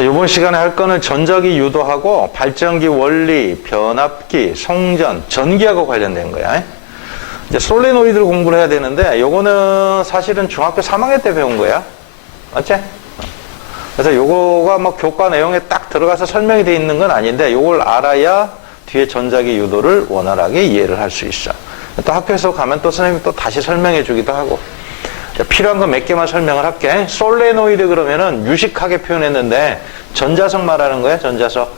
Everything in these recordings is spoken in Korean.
이번 시간에 할 거는 전자기 유도하고 발전기 원리, 변압기, 송전, 전기하고 관련된 거야. 이제 솔레노이드를 공부를 해야 되는데 요거는 사실은 중학교 3학년 때 배운 거야. 맞지? 그래서 요거가 뭐 교과 내용에 딱 들어가서 설명이 돼 있는 건 아닌데 요걸 알아야 뒤에 전자기 유도를 원활하게 이해를 할 수 있어. 또 학교에서 가면 또 선생님이 또 다시 설명해 주기도 하고. 필요한 거 몇 개만 설명을 할게. 솔레노이드 그러면은 유식하게 표현했는데 전자석 말하는 거야. 전자석.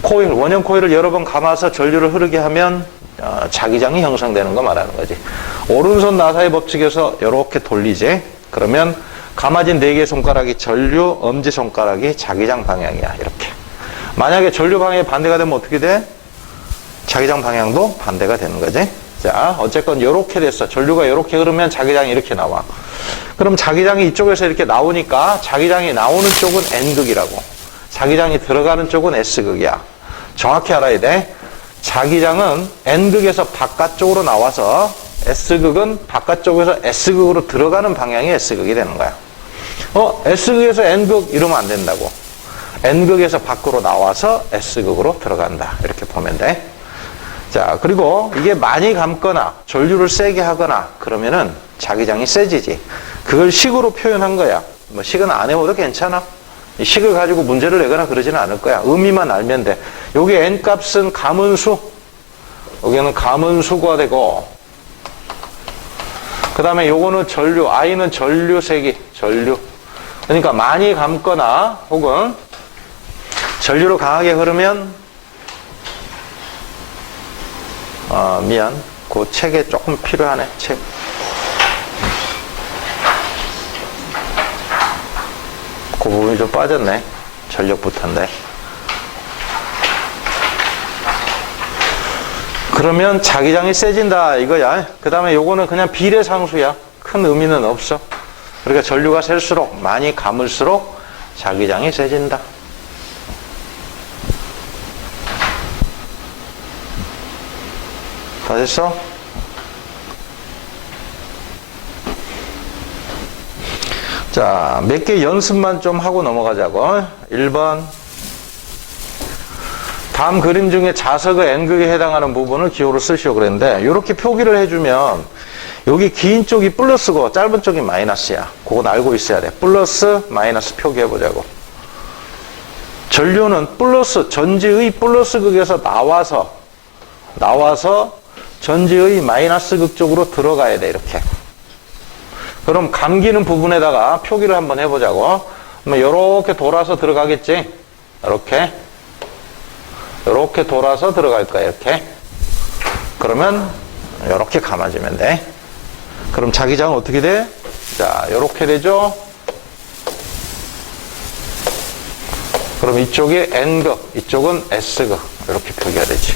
코일, 원형 코일을 여러 번 감아서 전류를 흐르게 하면 자기장이 형성되는 거 말하는 거지. 오른손 나사의 법칙에서 이렇게 돌리지. 그러면 감아진 4개의 손가락이 전류, 엄지손가락이 자기장 방향이야. 이렇게. 만약에 전류 방향이 반대가 되면 어떻게 돼? 자기장 방향도 반대가 되는 거지. 자, 어쨌건 이렇게 됐어. 전류가 이렇게 흐르면 자기장이 이렇게 나와. 그럼 자기장이 이쪽에서 이렇게 나오니까 자기장이 나오는 쪽은 N극이라고. 자기장이 들어가는 쪽은 S극이야. 정확히 알아야 돼. 자기장은 N극에서 바깥쪽으로 나와서 S극은 바깥쪽에서 S극으로 들어가는 방향이 S극이 되는 거야. S극에서 N극 이러면 안 된다고. N극에서 밖으로 나와서 S극으로 들어간다. 이렇게 보면 돼. 자, 그리고 이게 많이 감거나 전류를 세게 하거나 그러면은 자기장이 세지지. 그걸 식으로 표현한 거야. 뭐 식은 안 해봐도 괜찮아. 이 식을 가지고 문제를 내거나 그러지는 않을 거야. 의미만 알면 돼. 여기 N 값은 가문수. 여기는 가문수가 되고 그 다음에 요거는 전류. I는 전류 세기. 전류. 그러니까 많이 감거나 혹은 전류로 강하게 흐르면 미안. 그 책에 조금 필요하네. 책. 그 부분이 좀 빠졌네. 전력부터인데. 그러면 자기장이 세진다 이거야. 그 다음에 요거는 그냥 비례상수야. 큰 의미는 없어. 그러니까 전류가 셀수록 많이 감을수록 자기장이 세진다. 다 됐어? 자, 몇 개 연습만 좀 하고 넘어가자고. 1번. 다음 그림 중에 자석의 N극에 해당하는 부분을 기호로 쓰시오 그랬는데 이렇게 표기를 해주면 여기 긴 쪽이 플러스고 짧은 쪽이 마이너스야. 그건 알고 있어야 돼. 플러스, 마이너스 표기해보자고. 전류는 플러스, 전지의 플러스 극에서 나와서 전지의 마이너스 극 쪽으로 들어가야 돼. 이렇게. 그럼 감기는 부분에다가 표기를 한번 해보자고. 그러면 요렇게 돌아서 들어가겠지. 요렇게 돌아서 들어갈 거야. 이렇게. 그러면 요렇게 감아주면 돼. 그럼 자기장은 어떻게 돼? 자, 요렇게 되죠. 그럼 이쪽이 N극, 이쪽은 S극. 이렇게 표기가 되지.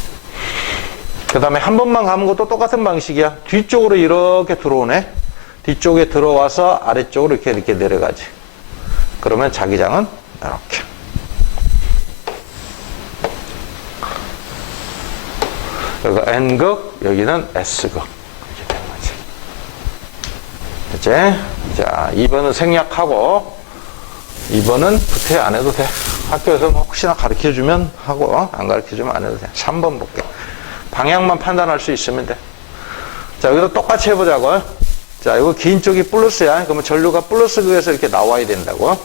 그 다음에 한 번만 감은 것도 똑같은 방식이야. 뒤쪽으로 이렇게 들어오네. 뒤쪽에 들어와서 아래쪽으로 이렇게 내려가지. 그러면 자기장은 이렇게. 여기가 N극, 여기는 S극. 이렇게 되는 거지. 됐지? 자, 2번은 생략하고, 2번은 부태 안 해도 돼. 학교에서 뭐 혹시나 가르쳐주면 하고, 안 가르쳐주면 안 해도 돼. 3번 볼게. 방향만 판단할 수 있으면 돼. 자, 여기도 똑같이 해보자고. 자, 이거 긴 쪽이 플러스야. 그러면 전류가 플러스 극에서 이렇게 나와야 된다고.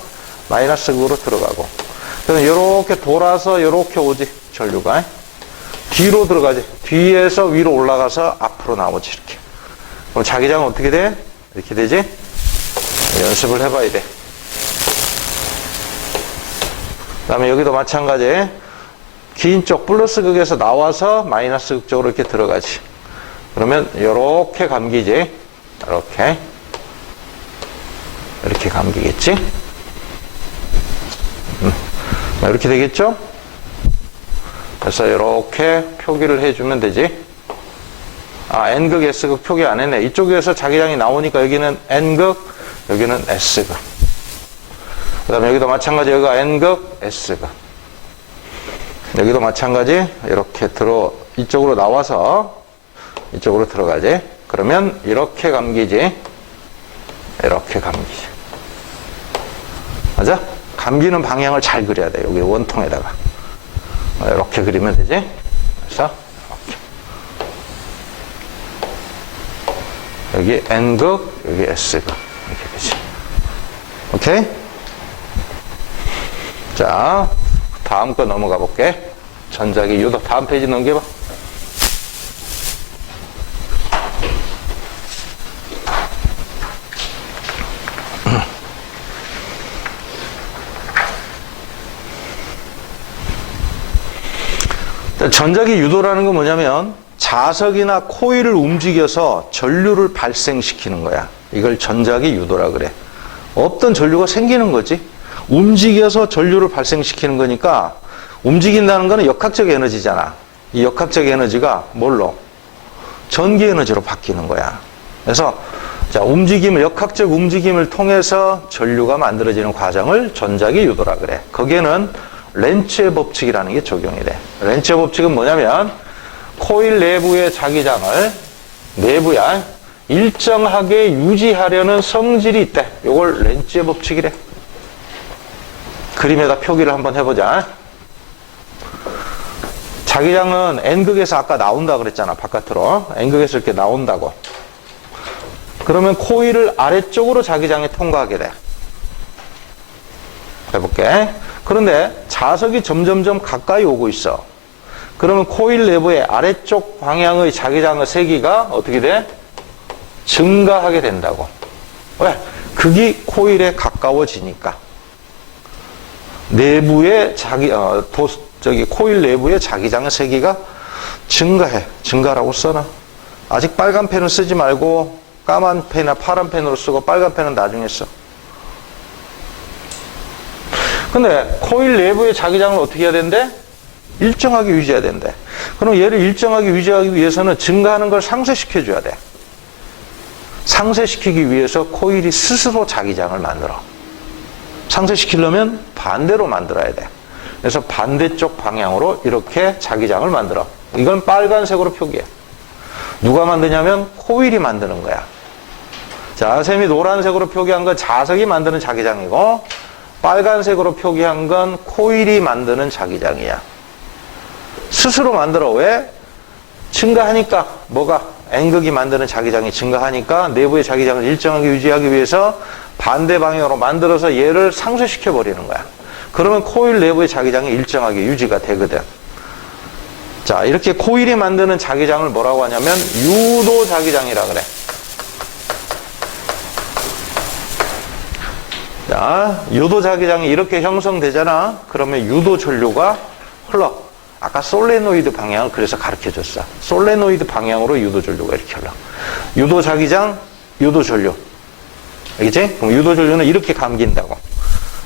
마이너스 극으로 들어가고. 그럼 이렇게 돌아서 이렇게 오지. 전류가. 뒤로 들어가지. 뒤에서 위로 올라가서 앞으로 나오지. 이렇게. 그럼 자기장은 어떻게 돼? 이렇게 되지? 연습을 해봐야 돼. 그 다음에 여기도 마찬가지. 긴 쪽 플러스 극에서 나와서 마이너스 극 쪽으로 이렇게 들어가지. 그러면 이렇게 감기지. 이렇게 감기겠지. 이렇게 되겠죠. 그래서 이렇게 표기를 해주면 되지. N극, S극 표기 안 했네. 이쪽에서 자기장이 나오니까 여기는 N극, 여기는 S극. 그 다음에 여기도 마찬가지. 여기가 N극, S극. 여기도 마찬가지. 이렇게 이쪽으로 나와서 이쪽으로 들어가지. 그러면 이렇게 감기지. 이렇게 감기지. 맞아? 감기는 방향을 잘 그려야 돼. 여기 원통에다가. 이렇게 그리면 되지. 그래서 이렇게. 여기 N극, 여기 S극. 이렇게 되지. 오케이? 자, 다음 거 넘어가 볼게. 전자기 유도. 다음 페이지 넘겨봐. 전자기 유도라는 건 뭐냐면 자석이나 코일을 움직여서 전류를 발생시키는 거야. 이걸 전자기 유도라 그래. 없던 전류가 생기는 거지. 움직여서 전류를 발생시키는 거니까 움직인다는 거는 역학적 에너지잖아. 이 역학적 에너지가 뭘로? 전기 에너지로 바뀌는 거야. 그래서 자, 역학적 움직임을 통해서 전류가 만들어지는 과정을 전자기 유도라 그래. 거기에는 렌츠의 법칙이라는 게 적용이 돼. 렌츠의 법칙은 뭐냐면 코일 내부의 자기장을 내부야 일정하게 유지하려는 성질이 있대. 이걸 렌츠의 법칙이래. 그림에다 표기를 한번 해보자. 자기장은 N극에서 아까 나온다 그랬잖아. 바깥으로. N극에서 이렇게 나온다고. 그러면 코일을 아래쪽으로 자기장에 통과하게 돼. 해볼게. 그런데 자석이 점점점 가까이 오고 있어. 그러면 코일 내부의 아래쪽 방향의 자기장의 세기가 어떻게 돼? 증가하게 된다고. 왜? 극이 코일에 가까워지니까. 내부의 코일 내부의 자기장의 세기가 증가해. 증가라고 써놔. 아직 빨간 펜을 쓰지 말고 까만 펜이나 파란 펜으로 쓰고 빨간 펜은 나중에 써. 근데 코일 내부의 자기장을 어떻게 해야 된대? 일정하게 유지해야 된대. 그럼 얘를 일정하게 유지하기 위해서는 증가하는 걸 상쇄시켜줘야 돼. 상쇄시키기 위해서 코일이 스스로 자기장을 만들어. 상쇄시키려면 반대로 만들어야 돼. 그래서 반대쪽 방향으로 이렇게 자기장을 만들어. 이건 빨간색으로 표기해. 누가 만드냐면 코일이 만드는 거야. 자, 쌤이 노란색으로 표기한 건 자석이 만드는 자기장이고 빨간색으로 표기한 건 코일이 만드는 자기장이야. 스스로 만들어. 왜? 증가하니까. 뭐가? N극이 만드는 자기장이 증가하니까 내부의 자기장을 일정하게 유지하기 위해서 반대 방향으로 만들어서 얘를 상쇄시켜 버리는 거야. 그러면 코일 내부의 자기장이 일정하게 유지가 되거든. 자, 이렇게 코일이 만드는 자기장을 뭐라고 하냐면 유도 자기장이라 그래. 자, 유도 자기장이 이렇게 형성되잖아. 그러면 유도 전류가 흘러. 아까 솔레노이드 방향을 그래서 가르쳐줬어. 솔레노이드 방향으로 유도 전류가 이렇게 흘러. 유도 자기장, 유도 전류. 알겠지? 그럼 유도 전류는 이렇게 감긴다고.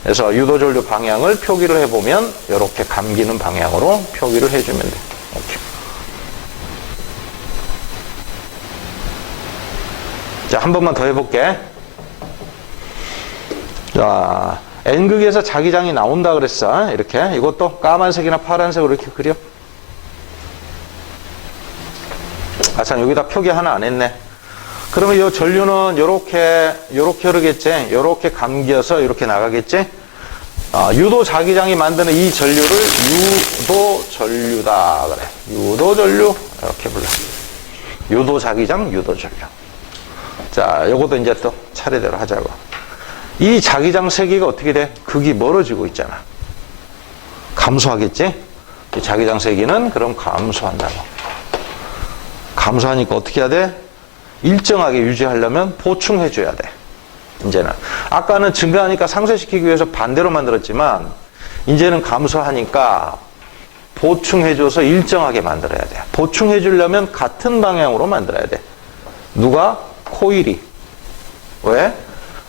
그래서 유도 전류 방향을 표기를 해보면 이렇게 감기는 방향으로 표기를 해주면 돼. 이렇게. 자, 한 번만 더 해볼게. 자, N극에서 자기장이 나온다 그랬어. 이렇게. 이것도 까만색이나 파란색으로 이렇게 그려. 아, 참, 여기다 표기 하나 안 했네. 그러면 이 전류는 요렇게 흐르겠지? 요렇게 감겨서 이렇게 나가겠지? 유도 자기장이 만드는 이 전류를 유도 전류다. 그래. 유도 전류. 이렇게 불러. 유도 자기장, 유도 전류. 자, 요것도 이제 또 차례대로 하자고. 이 자기장 세기가 어떻게 돼? 극이 멀어지고 있잖아. 감소하겠지? 이 자기장 세기는 그럼 감소한다고. 감소하니까 어떻게 해야 돼? 일정하게 유지하려면 보충해줘야 돼. 이제는. 아까는 증가하니까 상쇄시키기 위해서 반대로 만들었지만, 이제는 감소하니까 보충해줘서 일정하게 만들어야 돼. 보충해주려면 같은 방향으로 만들어야 돼. 누가? 코일이. 왜?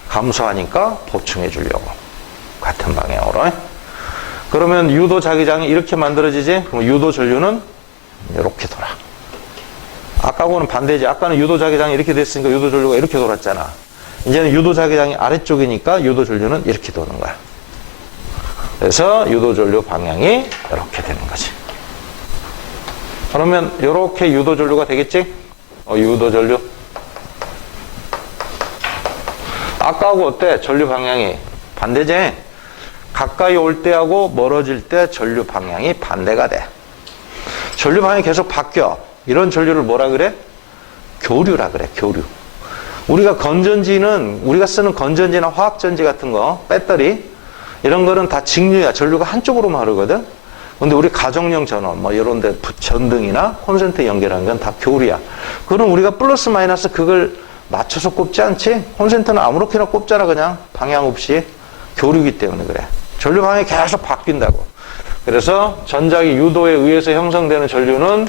감소하니까 보충해 주려고. 같은 방향으로. 그러면 유도 자기장이 이렇게 만들어지지? 그럼 유도 전류는 이렇게 돌아. 아까하고는 반대지. 아까는 유도 자기장이 이렇게 됐으니까 유도 전류가 이렇게 돌았잖아. 이제는 유도 자기장이 아래쪽이니까 유도 전류는 이렇게 도는 거야. 그래서 유도 전류 방향이 이렇게 되는 거지. 그러면 이렇게 유도 전류가 되겠지? 유도 전류. 아까하고 어때? 전류 방향이 반대지? 가까이 올 때하고 멀어질 때 전류 방향이 반대가 돼. 전류 방향이 계속 바뀌어. 이런 전류를 뭐라 그래? 교류라 그래, 교류. 우리가 건전지는, 우리가 쓰는 건전지나 화학전지 같은 거, 배터리, 이런 거는 다 직류야. 전류가 한쪽으로만 흐르거든? 근데 우리 가정용 전원, 뭐, 이런 데 전등이나 콘센트 연결하는 건 다 교류야. 그럼 우리가 플러스 마이너스 그걸 맞춰서 꼽지 않지? 콘센트는 아무렇게나 꼽잖아, 그냥. 방향 없이. 교류기 때문에 그래. 전류 방향이 계속 바뀐다고. 그래서 전자기 유도에 의해서 형성되는 전류는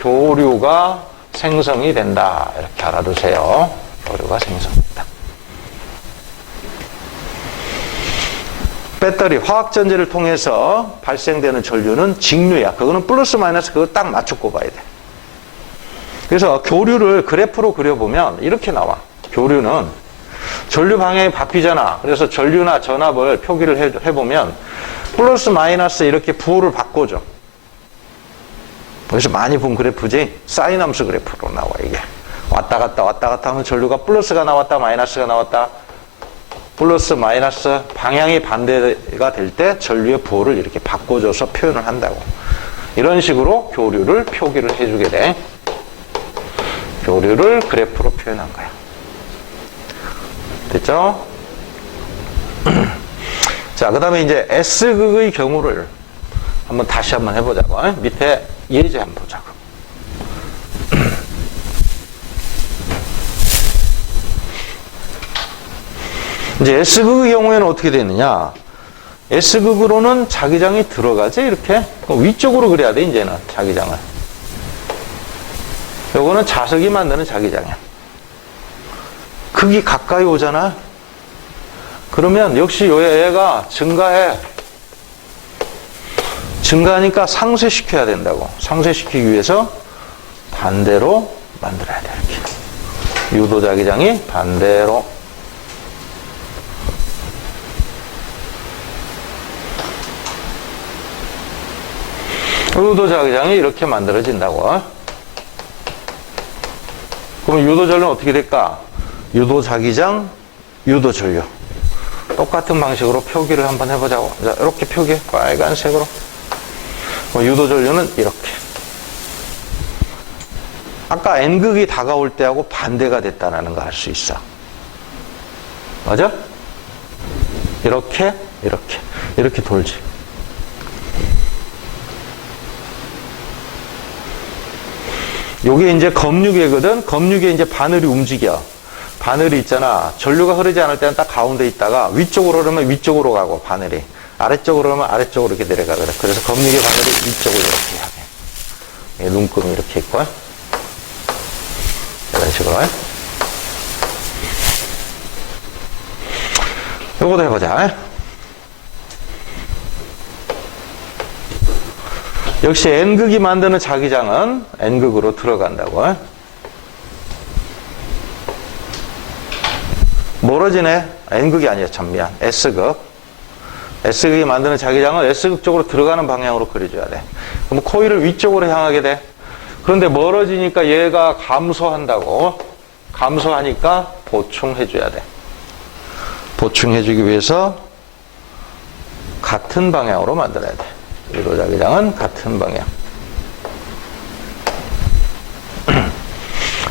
교류가 생성이 된다. 이렇게 알아두세요. 교류가 생성된다. 배터리, 화학전지를 통해서 발생되는 전류는 직류야. 그거는 플러스 마이너스 그거 딱 맞춰 꼽아야 돼. 그래서 교류를 그래프로 그려보면 이렇게 나와. 교류는 전류 방향이 바뀌잖아. 그래서 전류나 전압을 표기를 해보면 플러스 마이너스 이렇게 부호를 바꿔줘. 그래서 많이 본 그래프지. 사인 함수 그래프로 나와 이게. 왔다 갔다 하면 전류가 플러스가 나왔다 마이너스가 나왔다. 플러스 마이너스 방향이 반대가 될 때 전류의 부호를 이렇게 바꿔줘서 표현을 한다고. 이런 식으로 교류를 표기를 해주게 돼. 교류를 그래프로 표현한 거야. 됐죠? 자, 그 다음에 이제 S극의 경우를 다시 한번 해보자고. 밑에 예제 한번 보자고. 이제 S극의 경우에는 어떻게 되느냐. S극으로는 자기장이 들어가지, 이렇게. 위쪽으로 그려야 돼, 이제는, 자기장을. 요거는 자석이 만드는 자기장이야. 극이 가까이 오잖아. 그러면 역시 얘가 증가해. 증가하니까 상쇄시켜야 된다고. 상쇄시키기 위해서 반대로 만들어야 돼, 이렇게. 유도자기장이 반대로. 유도자기장이 이렇게 만들어진다고. 그럼 유도전류는 어떻게 될까? 유도자기장, 유도전류. 똑같은 방식으로 표기를 한번 해보자고. 자, 이렇게 표기해. 빨간색으로. 유도전류는 이렇게. 아까 N극이 다가올 때하고 반대가 됐다는 거 알 수 있어. 맞아? 이렇게, 이렇게. 이렇게 돌지. 요게 이제 검유계거든? 검유계 이제 바늘이 움직여. 바늘이 있잖아. 전류가 흐르지 않을 때는 딱 가운데 있다가 위쪽으로 흐르면 위쪽으로 가고, 바늘이. 아래쪽으로 흐르면 아래쪽으로 이렇게 내려가거든. 그래서 검유계 바늘이 위쪽으로 이렇게 해야 돼. 눈금이 이렇게 있고. 이런 식으로. 요거도 해보자. 역시 N극이 만드는 자기장은 N극으로 들어간다고. 멀어지네. N극이 아니야. 참 미안. S극. S극이 만드는 자기장은 S극 쪽으로 들어가는 방향으로 그려줘야 돼. 그럼 코일을 위쪽으로 향하게 돼. 그런데 멀어지니까 얘가 감소한다고. 감소하니까 보충해줘야 돼. 보충해주기 위해서 같은 방향으로 만들어야 돼. 유도자기장은 같은 방향.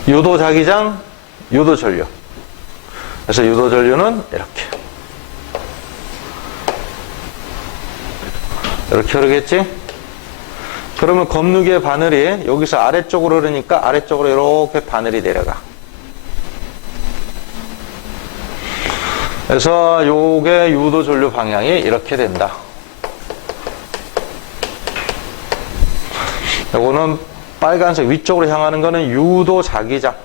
유도자기장, 유도전류. 그래서 유도전류는 이렇게. 이렇게 흐르겠지? 그러면 검유계 바늘이 여기서 아래쪽으로 흐르니까 아래쪽으로 이렇게 바늘이 내려가. 그래서 요게 유도전류 방향이 이렇게 된다. 요거는 빨간색 위쪽으로 향하는 거는 유도자기장.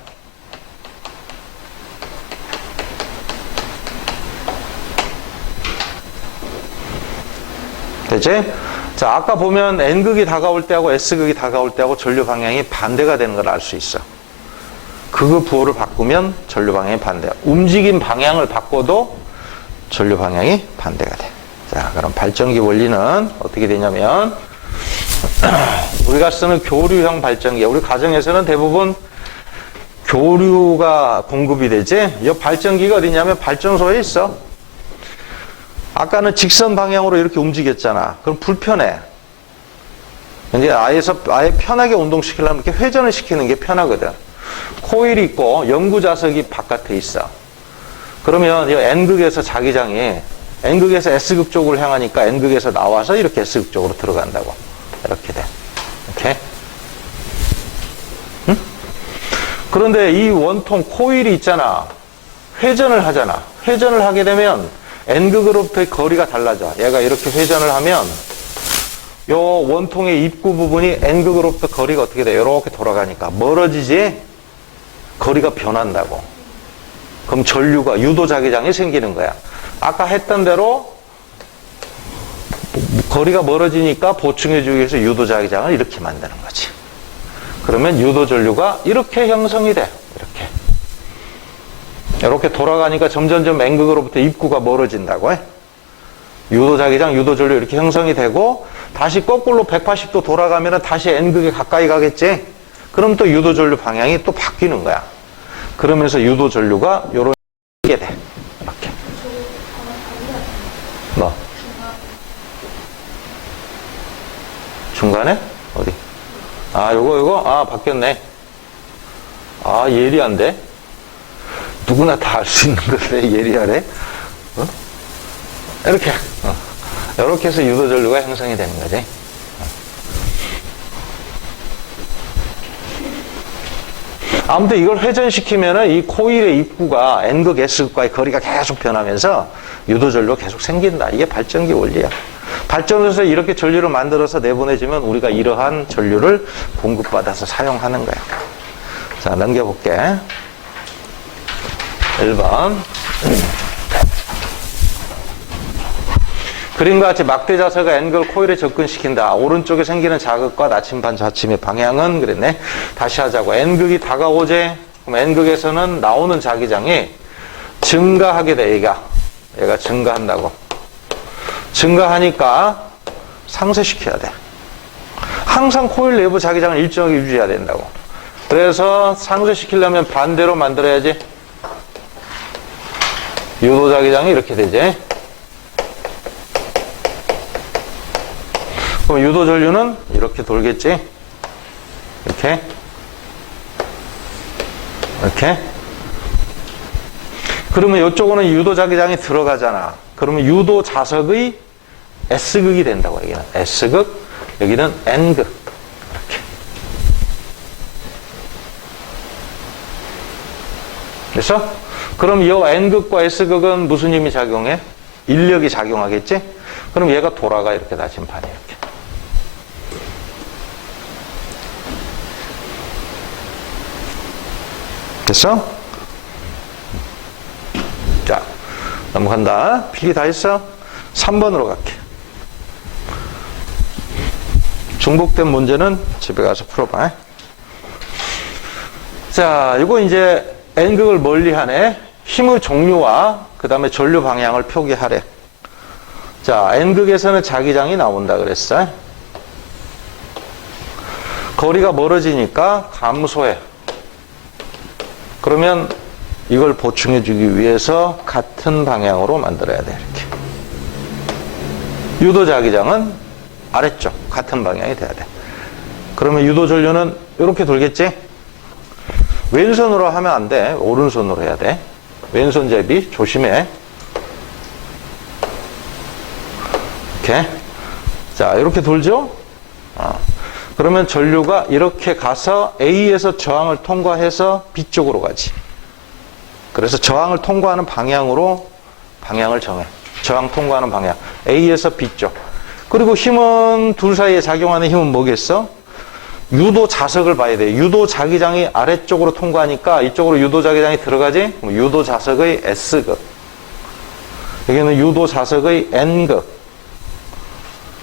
되지? 자, 아까 보면 N극이 다가올 때하고 S극이 다가올 때하고 전류 방향이 반대가 되는 걸 알 수 있어. 그거 부호를 바꾸면 전류 방향이 반대야. 움직임 방향을 바꿔도 전류 방향이 반대가 돼. 자, 그럼 발전기 원리는 어떻게 되냐면 우리가 쓰는 교류형 발전기. 우리 가정에서는 대부분 교류가 공급이 되지. 이 발전기가 어디냐면 발전소에 있어. 아까는 직선 방향으로 이렇게 움직였잖아. 그럼 불편해. 이제 아예 편하게 운동시키려면 이렇게 회전을 시키는 게 편하거든. 코일이 있고 영구자석이 바깥에 있어. 그러면 이 N극에서 자기장이 N극에서 S극 쪽으로 향하니까 N극에서 나와서 이렇게 S극 쪽으로 들어간다고. 이렇게 돼. 이렇게. 응? 그런데 이 원통 코일이 있잖아. 회전을 하잖아. 회전을 하게 되면 N극으로부터의 거리가 달라져. 얘가 이렇게 회전을 하면 요 원통의 입구 부분이 N극으로부터 거리가 어떻게 돼? 이렇게 돌아가니까 멀어지지? 거리가 변한다고. 그럼 전류가 유도자기장이 생기는 거야. 아까 했던 대로 거리가 멀어지니까 보충해주기 위해서 유도자기장을 이렇게 만드는 거지. 그러면 유도전류가 이렇게 형성이 돼. 이렇게 돌아가니까 점점점 N극으로부터 입구가 멀어진다고 해. 유도자기장, 유도전류 이렇게 형성이 되고 다시 거꾸로 180도 돌아가면 다시 N극에 가까이 가겠지? 그럼 또 유도전류 방향이 또 바뀌는 거야. 그러면서 유도전류가 요런 게 돼. 이렇게. 뭐? 중간에? 어디? 아, 요거? 아, 바뀌었네. 아, 예리한데? 누구나 다 알 수 있는 건데, 예리하래? 어? 이렇게. 이렇게 해서 유도전류가 형성이 되는 거지. 아무튼 이걸 회전시키면은 이 코일의 입구가 N극, S극과의 거리가 계속 변하면서 유도전류가 계속 생긴다. 이게 발전기 원리야. 발전소에서 이렇게 전류를 만들어서 내보내주면 우리가 이러한 전류를 공급받아서 사용하는 거야. 자, 넘겨볼게. 1번. 그림과 같이 막대자석을 N극 코일에 접근시킨다. 오른쪽에 생기는 자극과 나침반 좌침의 방향은 그랬네. 다시 하자고. N극이 다가오제. 그럼 N극에서는 나오는 자기장이 증가하게 돼. 얘가 증가한다고. 증가하니까 상쇄시켜야 돼. 항상 코일 내부 자기장을 일정하게 유지해야 된다고. 그래서 상쇄시키려면 반대로 만들어야지. 유도 자기장이 이렇게 되지. 그럼 유도 전류는 이렇게 돌겠지. 이렇게. 그러면 이쪽으로는 유도 자기장이 들어가잖아. 그러면 유도 자석의 S극이 된다고. 여기는 S극, 여기는 N극. 이렇게. 됐어? 그럼 이 N극과 S극은 무슨 힘이 작용해? 인력이 작용하겠지? 그럼 얘가 돌아가. 이렇게 나침반이 이렇게. 됐어? 자, 넘어간다. 필기 다 했어? 3번으로 갈게. 중복된 문제는 집에 가서 풀어봐. 자, 이거 이제 N극을 멀리하네. 힘의 종류와 그 다음에 전류 방향을 표기하래. 자, N극에서는 자기장이 나온다 그랬어. 거리가 멀어지니까 감소해. 그러면 이걸 보충해주기 위해서 같은 방향으로 만들어야 돼. 이렇게. 유도자기장은 아래쪽 같은 방향이 돼야 돼. 그러면 유도전류는 이렇게 돌겠지? 왼손으로 하면 안 돼. 오른손으로 해야 돼. 왼손잡이 조심해. 이렇게. 자, 이렇게 돌죠? 그러면 전류가 이렇게 가서 A에서 저항을 통과해서 B 쪽으로 가지. 그래서 저항을 통과하는 방향으로 방향을 정해. 저항 통과하는 방향. A에서 B 쪽. 그리고 힘은 둘 사이에 작용하는 힘은 뭐겠어? 유도 자석을 봐야 돼. 유도 자기장이 아래쪽으로 통과하니까 이쪽으로 유도 자기장이 들어가지? 그럼 유도 자석의 S극. 여기는 유도 자석의 N극.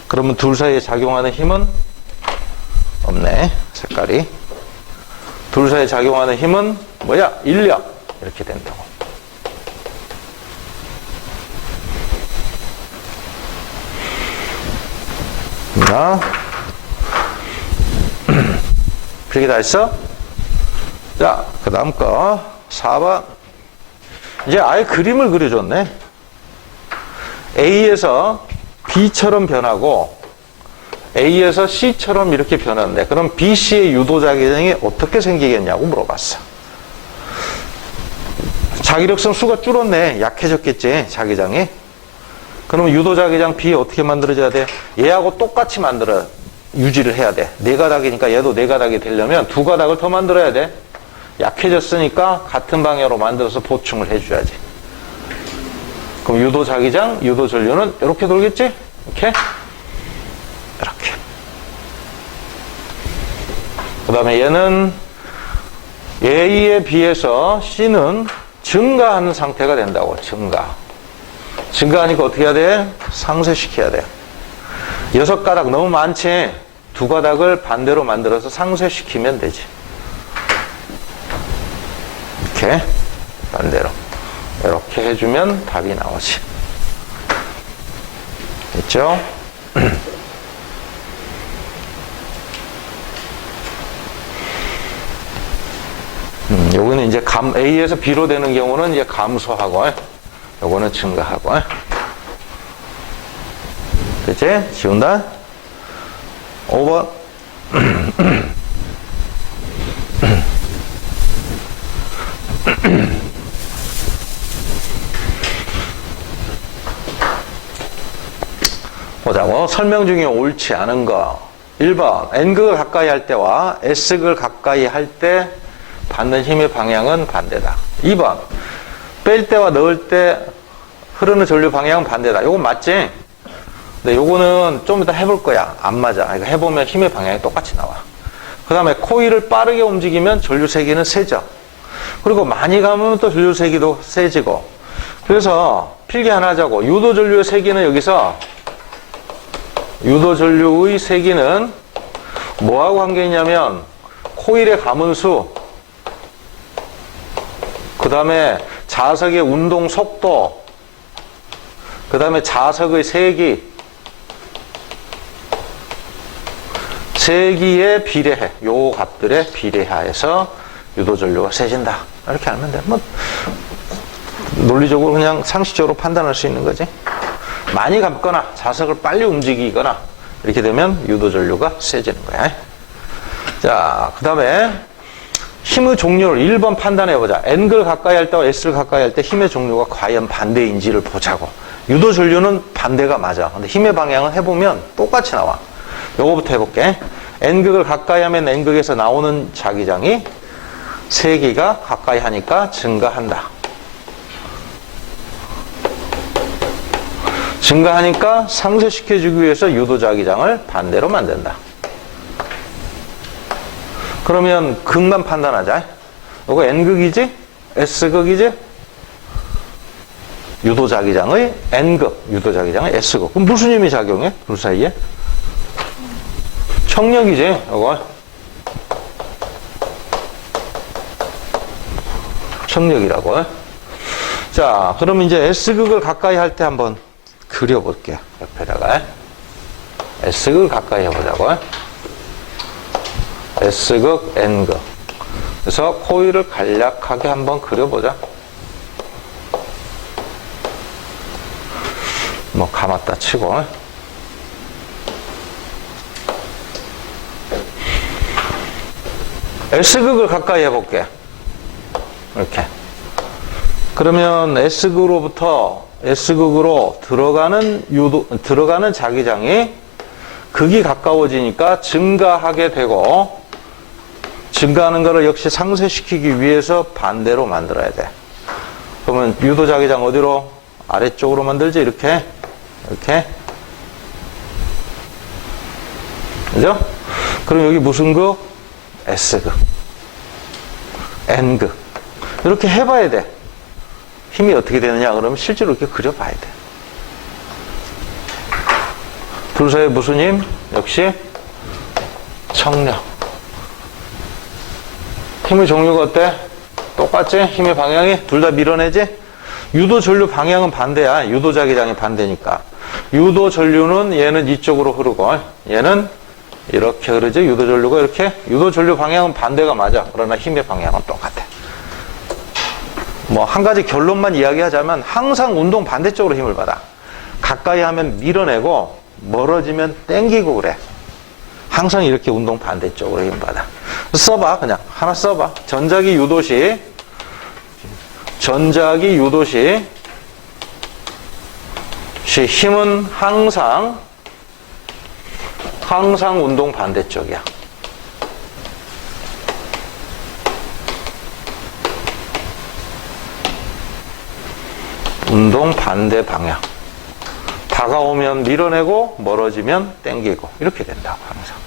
그러면 둘 사이에 작용하는 힘은 없네. 색깔이. 둘 사이에 작용하는 힘은 뭐야? 인력. 이렇게 된다고. 자, 필기 다 했어? 자, 그 다음 거 4번. 이제 아예 그림을 그려줬네. A에서 B처럼 변하고 A에서 C처럼 이렇게 변하는데 그럼 B, C의 유도자기장이 어떻게 생기겠냐고 물어봤어. 자기력성 수가 줄었네. 약해졌겠지, 자기장이. 그럼 유도자기장 B 어떻게 만들어져야 돼? 얘하고 똑같이 유지를 해야 돼. 네 가닥이니까 얘도 네 가닥이 되려면 두 가닥을 더 만들어야 돼. 약해졌으니까 같은 방향으로 만들어서 보충을 해줘야지. 그럼 유도자기장, 유도전류는 이렇게 돌겠지? 이렇게. 이렇게. 그 다음에 얘는 A에 비해서 C는 증가하는 상태가 된다고. 증가하니까 어떻게 해야 돼? 상쇄시켜야 돼. 6가닥 너무 많지? 2가닥을 반대로 만들어서 상쇄시키면 되지. 이렇게 반대로 이렇게 해주면 답이 나오지. 됐죠? 요거는 이제 A에서 B로 되는 경우는 이제 감소하고, 요거는 증가하고. 그치? 지운다? 5번. 보자고. 설명 중에 옳지 않은 거. 1번. N극을 가까이 할 때와 S극을 가까이 할 때 받는 힘의 방향은 반대다. 2번. 뺄 때와 넣을 때 흐르는 전류 방향은 반대다. 요건 맞지? 근데 요거는 좀 이따 해볼 거야. 안 맞아. 그러니까 해보면 힘의 방향이 똑같이 나와. 그 다음에 코일을 빠르게 움직이면 전류 세기는 세져. 그리고 많이 가면 또 전류 세기도 세지고. 그래서 필기 하나 하자고. 유도 전류의 세기는 여기서 유도 전류의 세기는 뭐하고 관계 있냐면 코일의 가문수, 그 다음에 자석의 운동 속도, 그 다음에 자석의 세기에 비례해. 요 값들에 비례하여서 유도전류가 세진다. 이렇게 알면 돼. 뭐 논리적으로 그냥 상식적으로 판단할 수 있는 거지. 많이 감거나 자석을 빨리 움직이거나 이렇게 되면 유도전류가 세지는 거야. 자, 그 다음에 힘의 종류를 1번 판단해보자. N극을 가까이 할 때와 S를 가까이 할 때 힘의 종류가 과연 반대인지를 보자고. 유도전류는 반대가 맞아. 근데 힘의 방향은 해보면 똑같이 나와. 요거부터 해볼게. N극을 가까이 하면 N극에서 나오는 자기장이 세기가 가까이 하니까 증가한다. 증가하니까 상쇄시켜주기 위해서 유도자기장을 반대로 만든다. 그러면 극만 판단하자. 이거 N극이지? S극이지? 유도자기장의 N극, 유도자기장의 S극. 그럼 무슨 힘이 작용해? 둘 사이에? 청력이지, 이거. 청력이라고. 자, 그럼 이제 S극을 가까이 할 때 한번 그려볼게요. 옆에다가. S극을 가까이 해보자고. S극, N극. 그래서 코일을 간략하게 한번 그려보자. 뭐 감았다 치고. S극을 가까이 해볼게. 이렇게. 그러면 S극으로부터 S극으로 들어가는 자기장이 극이 가까워지니까 증가하게 되고, 증가하는 것을 역시 상쇄시키기 위해서 반대로 만들어야 돼. 그러면 유도자기장 어디로? 아래쪽으로 만들지? 이렇게. 그죠? 그럼 여기 무슨 극? S극. N극. 이렇게 해봐야 돼. 힘이 어떻게 되느냐? 그러면 실제로 이렇게 그려봐야 돼. 둘 사이에 무슨 힘? 역시 청력. 힘의 종류가 어때? 똑같지? 힘의 방향이? 둘 다 밀어내지? 유도 전류 방향은 반대야. 유도자기장이 반대니까. 유도 전류는 얘는 이쪽으로 흐르고 얘는 이렇게 흐르지? 유도 전류가 이렇게? 유도 전류 방향은 반대가 맞아. 그러나 힘의 방향은 똑같아. 뭐 한 가지 결론만 이야기하자면 항상 운동 반대쪽으로 힘을 받아. 가까이 하면 밀어내고 멀어지면 당기고 그래. 항상 이렇게 운동 반대쪽으로 힘받아. 써봐. 그냥 하나 써봐. 전자기 유도시 힘은 항상 운동 반대쪽이야. 운동 반대 방향. 다가오면 밀어내고 멀어지면 당기고 이렇게 된다고 항상.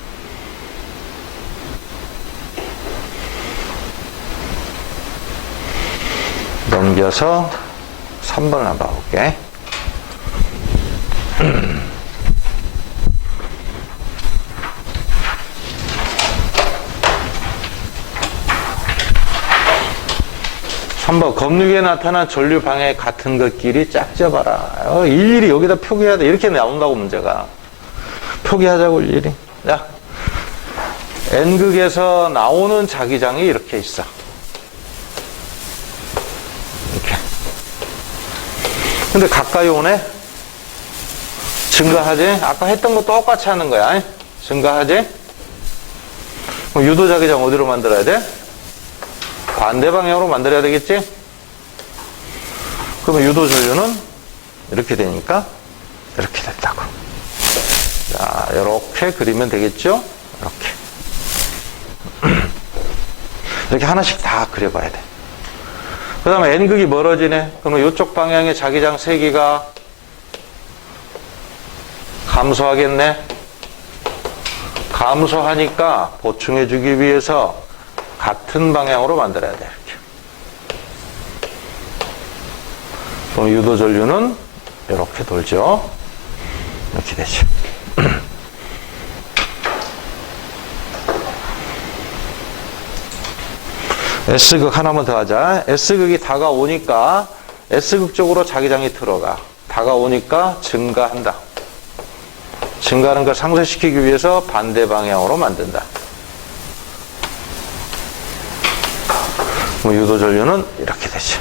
넘겨서 3번을 한번 봐볼게. 한번 검육에 나타난 전류 방향 같은 것끼리 짝져봐라. 일일이 여기다 표기해야 돼. 이렇게 나온다고 문제가. 표기하자고 일일이. 자, N극에서 나오는 자기장이 이렇게 있어. 이렇게. 근데 가까이 오네? 증가하지? 아까 했던 거 똑같이 하는 거야. 증가하지? 그럼 유도 자기장 어디로 만들어야 돼? 반대 방향으로 만들어야 되겠지? 그러면 유도 전류는 이렇게 되니까 이렇게 됐다고. 자, 이렇게 그리면 되겠죠? 이렇게. 이렇게 하나씩 다 그려봐야 돼. 그 다음에 N극이 멀어지네. 그러면 이쪽 방향의 자기장 세기가 감소하겠네. 감소하니까 보충해주기 위해서 같은 방향으로 만들어야 돼. 이렇게. 그럼 유도 전류는 이렇게 돌죠. 이렇게 되죠. S극 하나만 더 하자. S극이 다가오니까 S극 쪽으로 자기장이 들어가. 다가오니까 증가한다. 증가하는 걸 상쇄시키기 위해서 반대 방향으로 만든다. 유도 전류는 이렇게 되죠.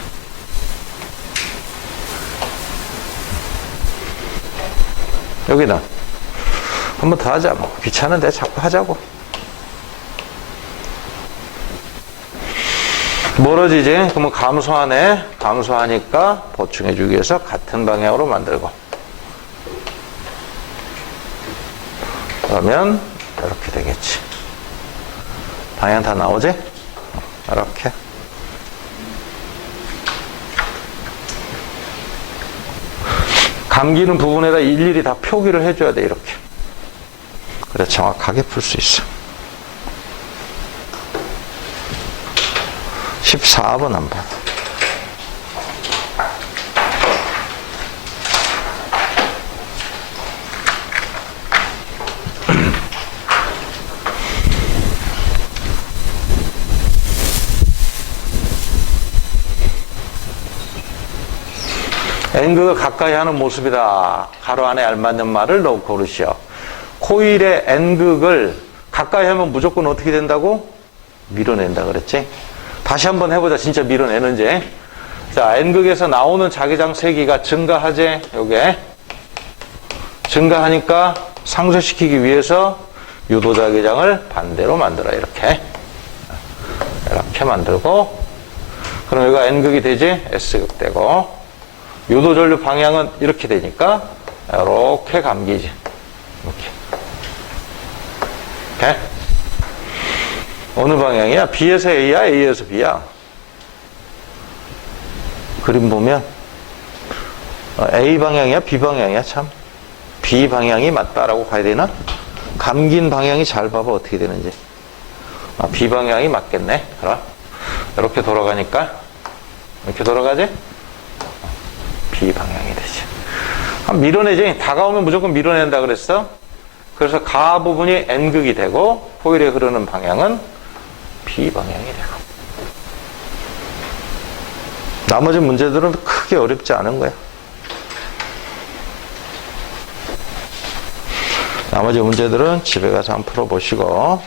여기는 한 번 더 하자. 뭐 귀찮은데 자꾸 하자고. 멀어지지? 그러면 감소하네. 감소하니까 보충해주기 위해서 같은 방향으로 만들고. 그러면 이렇게 되겠지. 방향 다 나오지? 이렇게. 감기는 부분에다 일일이 다 표기를 해줘야 돼. 이렇게. 그래 정확하게 풀 수 있어. 14번 한번. N극을 가까이 하는 모습이다. 가로 안에 알맞는 말을 넣고 고르시오. 코일의 N극을 가까이 하면 무조건 어떻게 된다고? 밀어낸다 그랬지? 다시 한번 해보자. 진짜 밀어내는지. 자, N극에서 나오는 자기장 세기가 증가하지? 요게. 증가하니까 상쇄시키기 위해서 유도 자기장을 반대로 만들어. 이렇게. 이렇게 만들고. 그럼 여기가 N극이 되지? S극 되고. 유도 전류 방향은 이렇게 되니까 이렇게 감기지. 이렇게. 오케이? 어느 방향이야? B에서 A야? A에서 B야? 그림 보면 A 방향이야? B 방향이야? 참. B 방향이 맞다라고 가야 되나? 감긴 방향이 잘 봐봐. 어떻게 되는지. B 방향이 맞겠네. 그럼 이렇게 돌아가니까 이렇게 돌아가지? B 방향이 되죠. 밀어내지. 다가오면 무조건 밀어낸다 그랬어. 그래서 가 부분이 N극이 되고 코일에 흐르는 방향은 B 방향이 되고. 나머지 문제들은 크게 어렵지 않은 거야. 나머지 문제들은 집에 가서 한번 풀어보시고